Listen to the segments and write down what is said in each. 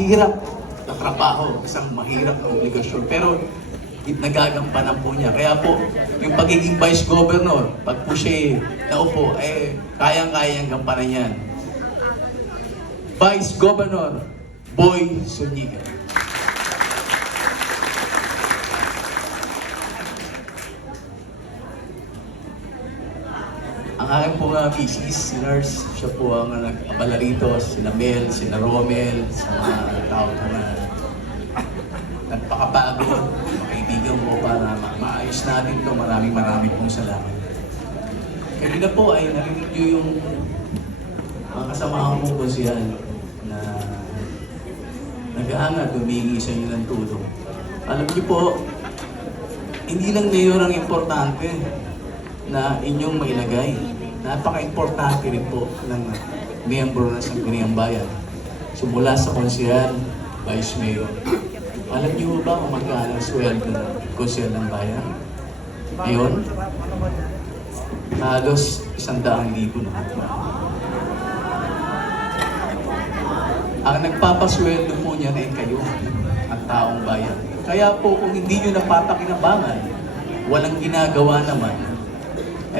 mahirap na trabaho, isang mahirap na obligasyon. Pero nagagampanan po niya. Kaya po, yung pagiging vice governor, pag po siya naupo, kayang-kayang gampanan yan. Vice Governor Boy Zuniga. Ang aking po nga misis, si Nurse, siya po ang nag-abala rito, sina Mel, sina Romel, sa mga tao na nagpakapagod, makaibigan po para maayos natin ito. Maraming pong salamat. Kanina po ay narinig nyo yung mga kasamahan mong konsyal na nag-aangad, humingi sa inyo ng tulong. Alam niyo po, hindi lang mayor ang importante na inyong mailagay. Napaka-importante rin po ng miyembro ng Sangguniang Bayan. So mula sa konsyal, vice mayor. Alam niyo ba kung magkano ang sweldo ng konsyal ng bayan? Ngayon, halos 100,000 na. Ang nagpapasweldo po niya ay kayo, ang taong bayan. Kaya po kung hindi nyo napapakinabangan, walang ginagawa naman,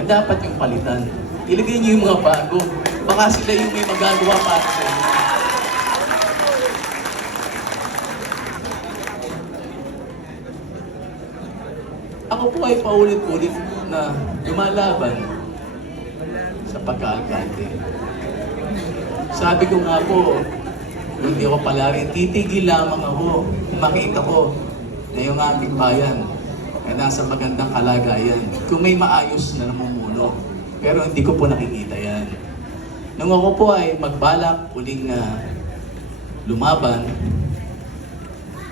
dapat yung palitan. Ilagay nyo yung mga bago. Baka sila yung may magagawa para sa inyo. Ako po ay paulit-ulit na lumalaban sa pagka-alkalde. Sabi ko nga po, hindi ako palagi, titigil lamang ako kung makita ko na yung ating bayan ay nasa magandang kalagayan. Kung may maayos na namumuno. Pero hindi ko po nakikita yan. Nung ako po ay magbalak, uling lumaban,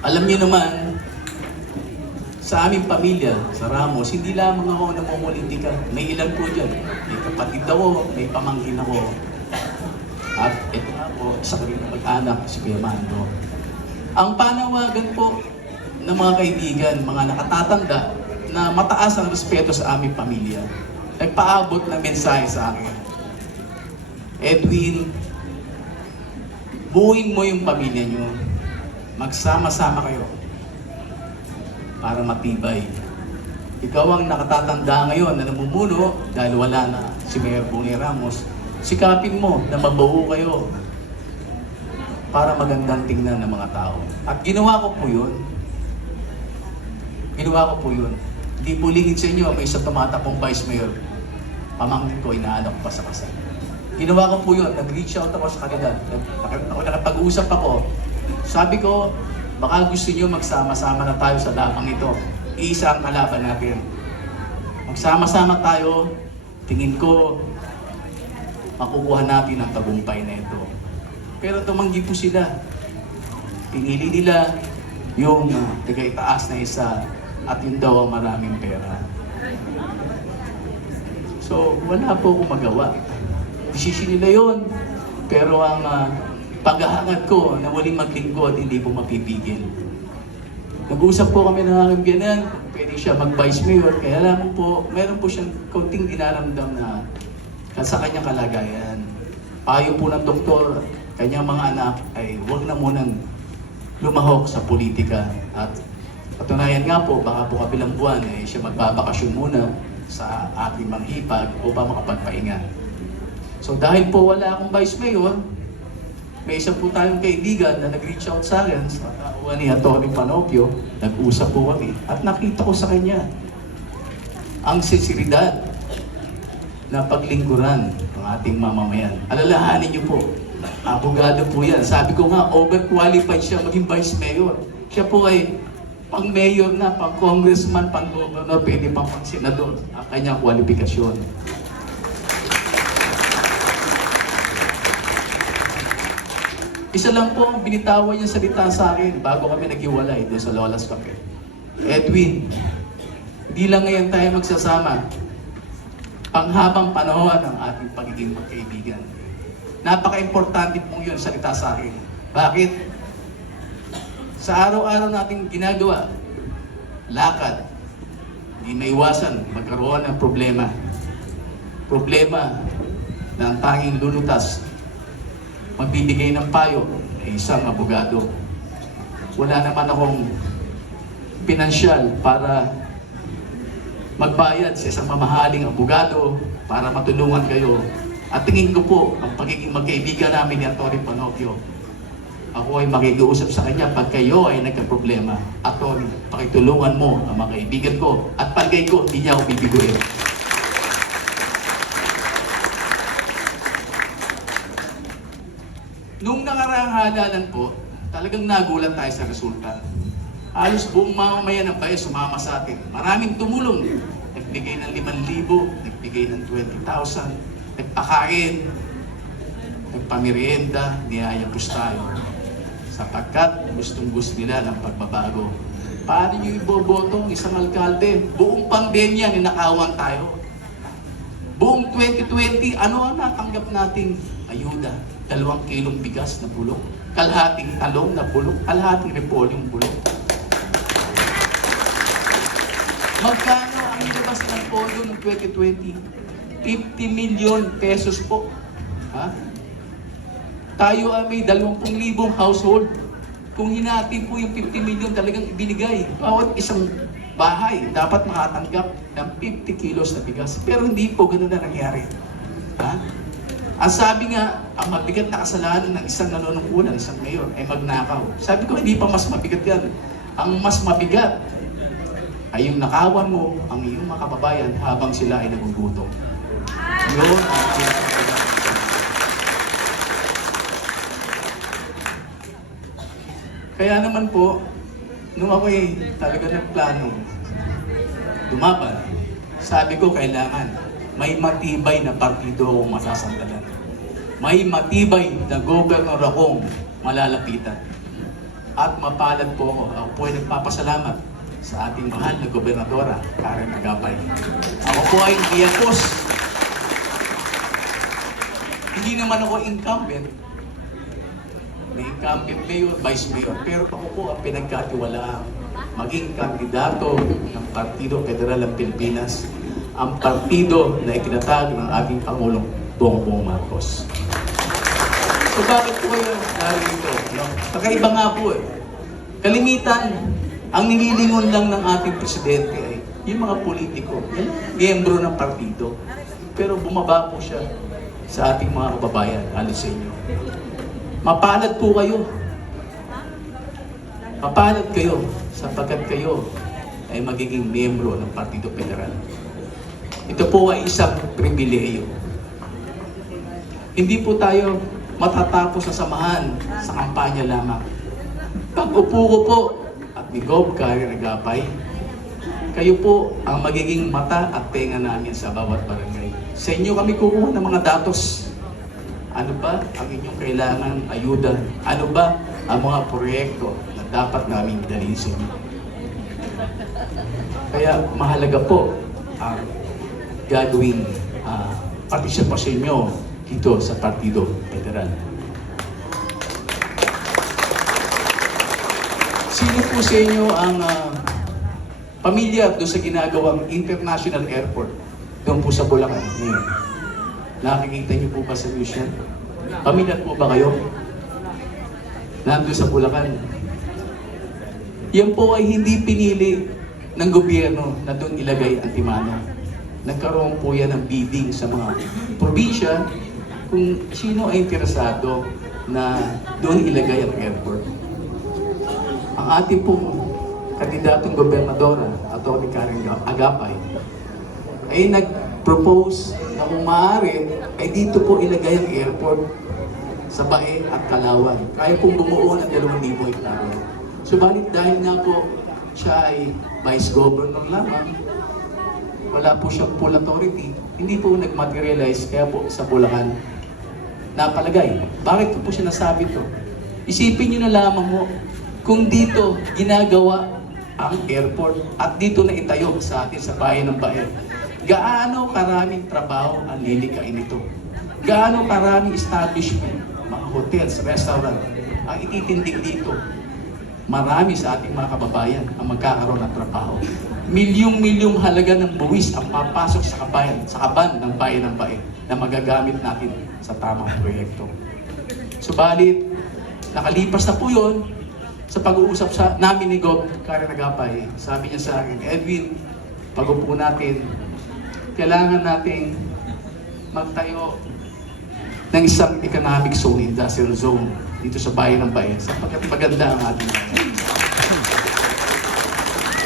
alam niyo naman, sa aming pamilya, sa Ramos, hindi lamang ako namumulitika. May ilan po dyan. May kapatid ako, may pamangkin ako. At ito nga po, isa ko rin na mag-anak, si Kuya Mando. Ang panawagan po ng mga kaibigan, mga nakatatanda, na mataas ang respeto sa aming pamilya, nagpaabot ng mensahe sa akin. Edwin, buuin mo yung pamilya nyo. Magsama-sama kayo para matibay. Ikaw ang nakatatanda ngayon na namumuno dahil wala na si Mayor Bonnie Ramos. Sikapin mo na mabuo kayo para magandang tingnan ng mga tao. At ginawa ko po yun. Ginawa ko po yun. Hindi po lingid sa inyo, may isang tumatakong vice mayor. Pamangkin ko, inaanak ko pa sa kasal. Ginawa ko po yun. Nag-reach out ako sa kanila. Nakapag-uusap ako. Sabi ko, baka gusto nyo magsama-sama na tayo sa lapang ito. Iisa ang kalaban natin. Magsama-sama tayo. Tingin ko, makukuha natin ang tagumpay na ito. Pero tumanggi po sila. Pinili nila yung tagaitaas na isa at yun daw ang maraming pera. So, wala po akong magawa. Desisyon nila yun. Pero ang paghahangad ko na waling maglingkod, hindi po mapipigil. Nag-usap po kami ng aking biyanan, pwede siya mag-vice mayor, kaya lang po, meron po siyang konting dinaramdam na sa kanyang kalagayan. Payo po ng doktor, kanyang mga anak ay huwag na munang lumahok sa politika. At patunayan nga po, baka po kabilang buwan siya magbabakasyon muna sa ating manghipag upang makapagpahinga. So dahil po wala akong vice mayor, may isa po tayong kaibigan na nag-reach out sa akin, sa kakuha ni Atty. Panopio, nag-usap po kami. At nakita ko sa kanya ang sinseridad na paglingkuran ng ating mamamayan. Alalahanin niyo po, abogado po yan. Sabi ko nga, overqualified siya maging vice mayor. Siya po ay pang-mayor na, pang-congressman, pang-governor, pwede pang senador ang kanyang kwalifikasyon. Isa lang po ang binitawan niya salita sa akin bago kami naghiwalay doon sa Lola's Cafe. Edwin, hindi lang ngayon tayo magsasama. Panghabang panahon ang ating pagiging magkaibigan. Napaka-importante pong yun salita sa akin. Bakit? Sa araw-araw nating ginagawa, lakad, hindi maiwasan magkaroon ng problema. Problema na ang tanging lulutas, magbibigay ng payo, isang abogado. Wala naman akong pinansyal para magbayad sa isang mamahaling abogado para matulungan kayo. At tingin ko po, ang pagiging magkaibigan namin ni Atty. Panopio, ako ay makikiusap sa kanya pag kayo ay nagka-problema. Atty., pakitulungan mo ang mga kaibigan ko at palagay ko, hindi niya ako bibiguin. Nung nakaraang halalan po, talagang nagulat tayo sa resulta. Halos buong mamamayan ng bayan sumama sa atin. Maraming tumulong. Nagbigay ng 5,000, nagbigay ng 20,000, nagpakain, nagpamerienda, niyayapos tayo. Sapagkat gustong-gusto nila ng pagbabago. Paano nyo iboboto ang isang alkalde? Buong pandemya, ninakawan tayo. Buong 2020, ano ang natanggap nating ayuda? 2 kilong bigas na bulok, kalahating talong na bulok, kalahating repolyong bulok. Magkano ang ilabas ng pondo ng 2020? 50 million pesos po. Ha? Tayo ay may 20,000 household. Kung hinati po yung 50 million talagang ibinigay, bawat isang bahay dapat makatanggap ng 50 kilos na bigas. Pero hindi po ganun na nangyari. Ha? Ang sabi nga, ang mabigat na kasalanan ng isang nanunungkulan, isang mayor, ay magnakaw. Sabi ko, hindi pa mas mabigat yan. Ang mas mabigat ay yung nakawan mo ang iyong mga kababayan habang sila ay nagugutom. Yun ang pinakabigat. Kaya naman po, nung ako'y talaga nagplano, dumaban, sabi ko kailangan may matibay na partido akong masasandalan. May matibay na gobernador akong malalapitan. At mapalad po ako. Ako po ay nagpapasalamat sa ating mahal na gobernadora, Karen Agapay. Ako po ay iyakos. Hindi naman ako incumbent. May incumbent mayor, vice mayor. Pero ako po ang pinagkatiwalaan maging kandidato ng Partido Federal ng Pilipinas, ang partido na itinatag ng ating Pangulong Bongbong Marcos. So bakit po kayo narito? No? Kakaiba nga po eh. Kalimitan, ang nililingon lang ng ating presidente ay yung mga politiko, yung miyembro ng partido. Pero bumaba po siya sa ating mga kababayan, halos sa inyo. Mapalad po kayo. Mapalad kayo sapagkat kayo ay magiging miyembro ng Partido Federal. Ito po ay isang pribilehiyo. Hindi po tayo matatapos sa samahan sa kampanya lamang. Pag upo ko po at ni Gob Karen Agapay, kayo po ang magiging mata at tenga namin sa bawat barangay. Sa inyo kami kukuha ng mga datos. Ano ba ang inyong kailangan ayuda? Ano ba ang mga proyekto na dapat namin dalhin sa inyo? Kaya mahalaga po ang gagawing partisipasyon nyo dito sa Partido Federal. Sino po sa inyo ang pamilya doon sa ginagawang International Airport doon po sa Bulacan? Nakikita niyo po ba sa news yan? Pamilyar po ba kayo? Nandun sa Bulacan. Yan po ay hindi pinili ng gobyerno na doon ilagay ang timano. Nagkaroon po yan ng bidding sa mga probinsya kung sino ay interesado na doon ilagay ang airport. Ang ating pong kandidatong gobernadora, Atty. Karen Agapay, ay nag-propose na kung maaari ay dito po ilagay ang airport sa Bae at Calauan. Kaya pong bumuo ng 2,000 hektarya. Subalit dahil nga po siya ay vice governor lamang, wala po siyang full authority, hindi po nag-materialize, kaya po sa Bulacan napalagay. Bakit ko po siya nasabi to? Isipin nyo na lamang mo, kung dito ginagawa ang airport at dito na itayo sa atin sa bayan ng Bae, gaano karaming trabaho ang lilikain nito? Gaano karaming establishment, mga hotels, restaurant, ang ititindig dito? Marami sa ating mga kababayan ang magkakaroon ng trabaho. Milyong-milyong halaga ng buwis ang papasok sa kaban ng bayan ng Bae na magagamit natin sa tamang proyekto. Subalit, nakalipas na po yun, sa pag-uusap namin ni Gob Karen Agapay, sabi niya sa akin, Edwin, pag-upo natin, kailangan nating magtayo ng isang economic zone, industrial zone, dito sa bayan ng bayan, sapagkat maganda ang ating.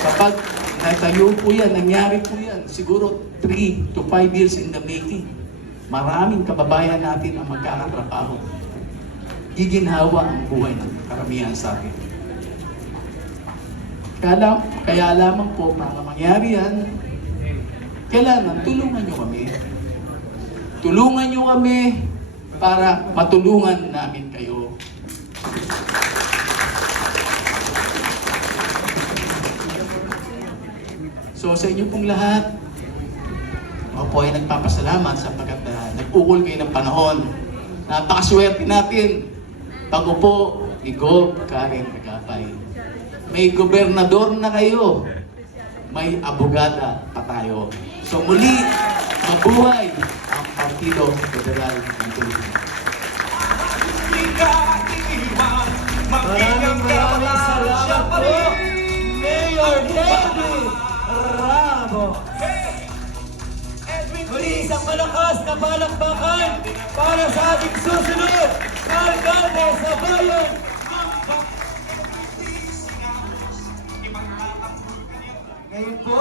Kapag natayo po yan, nangyari po yan, siguro 3 to 5 years in the making, maraming kababayan natin ang magkakatrabaho. Giginhawa ang buhay ng karamihan sa atin. Kaya lamang po, para mangyari yan, kailangan tulungan nyo kami. Tulungan nyo kami para matulungan namin kayo. So sa inyo pong lahat, ako po ay nagpapasalamat sapagkat nag-ukol kayo ng panahon. Napakaswerte natin. Pag-upo ni Gob Karen Agapay. May gobernador na kayo. May abogada pa tayo. So muli, mabuhay ang Partido Federal ng Pilipinas. Maraming salamat po, Mayor David Rabo. Muli isang malakas na palakpakan para sa ating susunod na alkalde sa bayan. Ngayon po,